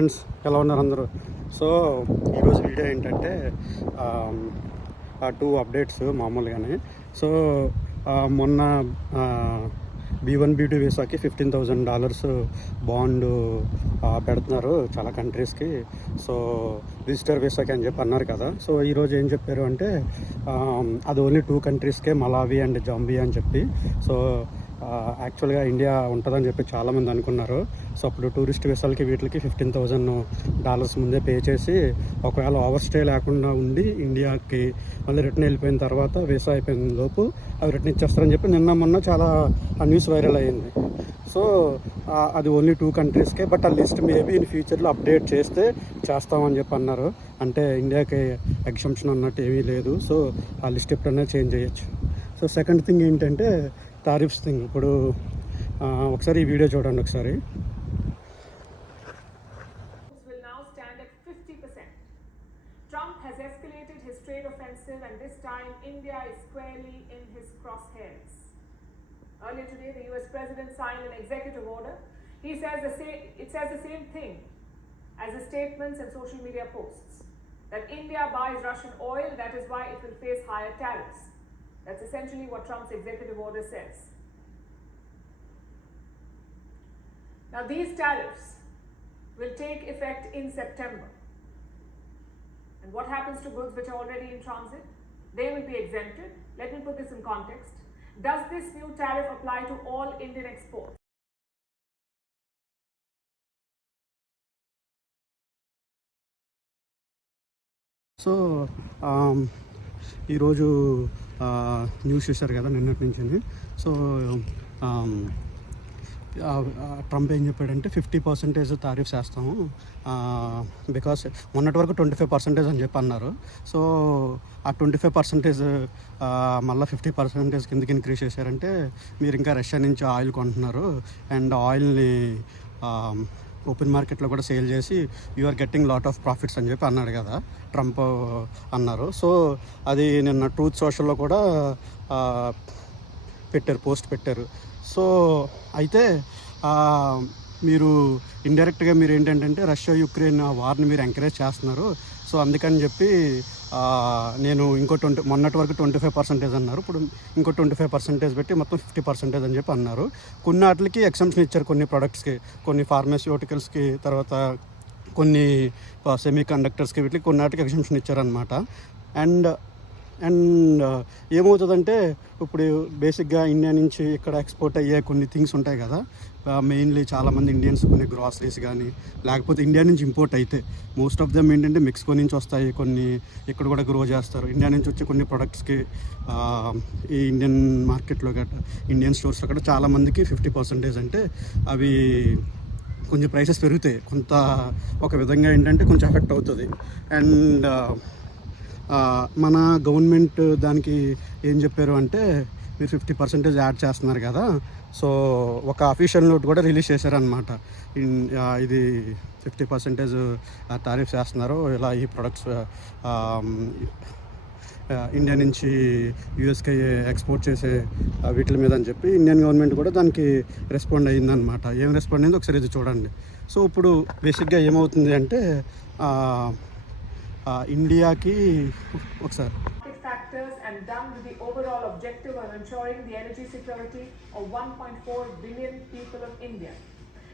Friends ఎలా ఉన్నారు అందరూ? సో ఈరోజు వీడియో ఏంటంటే టూ అప్డేట్స్ మామూలుగానే. సో మొన్న B1 B2 వీసాకి $15,000 బాండ్ పెడుతున్నారు చాలా కంట్రీస్కి. సో విజిటర్ వీసాకి అని చెప్పి అన్నారు కదా. సో ఈరోజు ఏం చెప్పారు అంటే అది ఓన్లీ 2 కంట్రీస్కే, మలావి అండ్ జాంబియా అని చెప్పి. సో యాక్చువల్గా ఇండియా ఉంటుందని చెప్పి చాలామంది అనుకున్నారు. సో అప్పుడు టూరిస్ట్ వీసాలకి వీటికి $15,000 ముందే పే చేసి ఒకవేళ ఓవర్ స్టే లేకుండా ఉండి ఇండియాకి మళ్ళీ రిటర్న్ వెళ్ళిపోయిన తర్వాత వీసా అయిపోయిన లోపు అవి రిటర్న్ ఇచ్చేస్తారని చెప్పి నిన్న మొన్న చాలా న్యూస్ వైరల్ అయ్యింది. సో అది ఓన్లీ 2 కంట్రీస్కే, బట్ ఆ లిస్ట్ మేబీ ఇన్ ఫ్యూచర్లో అప్డేట్ చేస్తామని చెప్పి అన్నారు. అంటే ఇండియాకి ఎగ్జంప్షన్ అన్నట్టు ఏమీ లేదు. సో ఆ లిస్ట్ ఎప్పుడైనా చేంజ్ చేయొచ్చు. సో సెకండ్ థింగ్ ఏంటంటే టారిఫ్స్ థింగ్. ఇప్పుడు ఒకసారి ఈ వీడియో చూడండి ఒకసారి. Trump has escalated his trade offensive, and this time India is squarely in his crosshairs. Earlier today, the US President signed an executive order. It says the same thing as his statements and social media posts, that India buys Russian oil, that is why it will face higher tariffs. That's essentially what Trump's executive order says. Now, these tariffs will take effect in September. And what happens to goods which are already in transit? They will be exempted. Let me put this in context. Does this new tariff apply to all Indian exports? So ఈరోజు news చూశారు కదా నిన్నటి నుంచి. So Trump ఏం చెప్పాడంటే 50% tariffs వేస్తాము, because మొన్నటి వరకు 25% అని చెప్పి అన్నారు. సో ఆ 25% మళ్ళీ 50% కిందకి ఇంక్రీజ్ చేశారంటే మీరు ఇంకా రష్యా నుంచి ఆయిల్ కొంటున్నారు అండ్ ఆయిల్ని ఓపెన్ మార్కెట్లో కూడా సేల్ చేసి you are getting lot of profits అని చెప్పి అన్నాడు కదా ట్రంప్ అన్నారు. సో అది నిన్న ట్రూత్ సోషల్లో కూడా పోస్ట్ పెట్టారు. సో అయితే మీరు ఇండైరెక్ట్గా మీరు ఏంటంటే రష్యా యుక్రెయిన్ వార్ని మీరు ఎంకరేజ్ చేస్తున్నారు. సో అందుకని చెప్పి నేను మొన్నటి వరకు 25% అన్నారు, ఇప్పుడు ఇంకో 25% పెట్టి మొత్తం 50% అని చెప్పి అన్నారు. కొన్ని వాటికి ఎగ్జంప్షన్ ఇచ్చారు, కొన్ని ప్రొడక్ట్స్కి, కొన్ని ఫార్మాస్యూటికల్స్కి, తర్వాత కొన్ని సెమీ కండక్టర్స్కి, వీటికి కొన్ని వాటికి ఎగ్జంప్షన్ ఇచ్చారనమాట. అండ్ ఏమవుతుందంటే ఇప్పుడు బేసిక్గా ఇండియా నుంచి ఇక్కడ ఎక్స్పోర్ట్ అయ్యే కొన్ని థింగ్స్ ఉంటాయి కదా, మెయిన్లీ చాలామంది ఇండియన్స్ కొన్ని గ్రాసరీస్ కానీ లేకపోతే ఇండియా నుంచి ఇంపోర్ట్ అయితే మోస్ట్ ఆఫ్ దెమ్ ఏంటంటే మెక్సికో నుంచి వస్తాయి, కొన్ని ఇక్కడ కూడా గ్రో చేస్తారు. ఇండియా నుంచి వచ్చే కొన్ని ప్రొడక్ట్స్కి ఈ ఇండియన్ మార్కెట్లో గట్రా ఇండియన్ స్టోర్స్లో కూడా చాలామందికి 50% అంటే అవి కొంచెం ప్రైసెస్ పెరుగుతాయి. కొంత ఒక విధంగా ఏంటంటే కొంచెం ఎఫెక్ట్ అవుతుంది. అండ్ మన గవర్నమెంట్ దానికి ఏం చెప్పారు అంటే మీరు 50% యాడ్ చేస్తున్నారు కదా, సో ఒక అఫీషియల్ నోట్ కూడా రిలీజ్ చేశారనమాట. ఇది 50% టారిఫ్స్ వేస్తున్నారు, ఇలా ఈ ప్రొడక్ట్స్ ఇండియా నుంచి యూఎస్కి ఎక్స్పోర్ట్ చేసే వీటి మీద అని చెప్పి ఇండియన్ గవర్నమెంట్ కూడా దానికి రెస్పాండ్ అయ్యిందనమాట. ఏం రెస్పాండ్ అయింది ఒకసారి ఇది చూడండి. సో ఇప్పుడు బేసిక్గా ఏమవుతుంది అంటే ఇండియాకి ఒకసారి factors and done with the overall objective of ensuring the energy security of 1.4 billion people of India.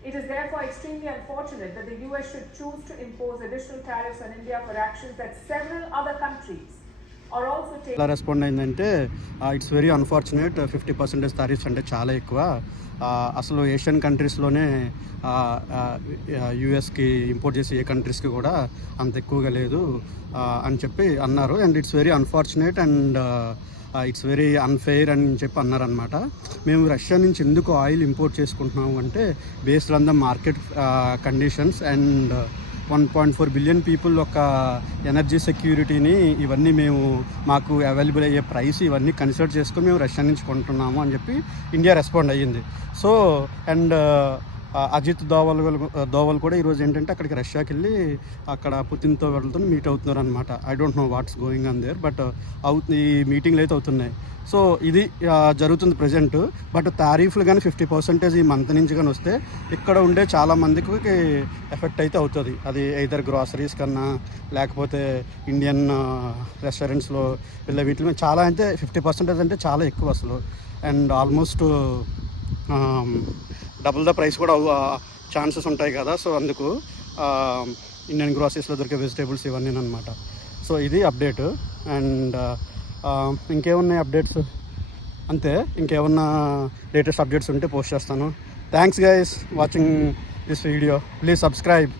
It is therefore extremely unfortunate that the US should choose to impose additional tariffs on India for actions that several other countries are also taking. ఎలా respond అయిందంటే it's very unfortunate. 50% tariffs అంటే చాలా ఎక్కువ. అసలు Asian కంట్రీస్లోనే యూఎస్కి import చేసే ఏ కంట్రీస్కి కూడా అంత ఎక్కువగా లేదు అని చెప్పి అన్నారు. And it's very unfortunate and it's very unfair అని చెప్పి అన్నారనమాట. మేము రష్యా నుంచి ఎందుకు ఆయిల్ ఇంపోర్ట్ చేసుకుంటున్నాము అంటే based on the market conditions and 1.4 billion people ఒక ఎనర్జీ సెక్యూరిటీని ఇవన్నీ మాకు అవైలబుల్ అయ్యే ప్రైస్ ఇవన్నీ కన్సిడర్ చేసుకొని మేము రష్యా నుంచి కొంటున్నాము అని చెప్పి ఇండియా రెస్పాండ్ అయ్యింది. సో అండ్ అజిత్ దోవల్ కూడా ఈరోజు ఏంటంటే అక్కడికి రష్యాకి వెళ్ళి అక్కడ పుతిన్తో వాళ్ళతో మీట్ అవుతున్నారు అనమాట. I don't know what's going on their, but ఈ మీటింగ్లు అయితే అవుతున్నాయి. సో ఇది జరుగుతుంది ప్రజెంట్. బట్ టారిఫ్లు కానీ 50% ఈ మంత్ నుంచి కానీ వస్తే ఇక్కడ ఉండే చాలామందికి ఎఫెక్ట్ అయితే అవుతుంది. అది ఐదర్ గ్రాసరీస్ కన్నా లేకపోతే ఇండియన్ రెస్టారెంట్స్లో వెళ్ళే వీటి మీద చాలా అంటే 50% అంటే చాలా ఎక్కువ అసలు. And almost double the price కూడా ఛాన్సెస్ ఉంటాయి కదా. సో అందుకు ఇండియన్ గ్రాసరీస్లో దొరికే వెజిటేబుల్స్ ఇవన్నీ అనమాట. సో ఇది అప్డేట్. అండ్ ఇంకేమున్నాయి అప్డేట్స్ అంతే. ఇంకేమన్నా లేటెస్ట్ అప్డేట్స్ ఉంటే పోస్ట్ చేస్తాను. Thanks guys watching this video. Please subscribe,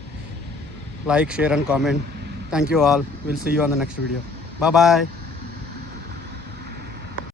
like, share and comment. Thank you all. Will see you on the next video. Bye.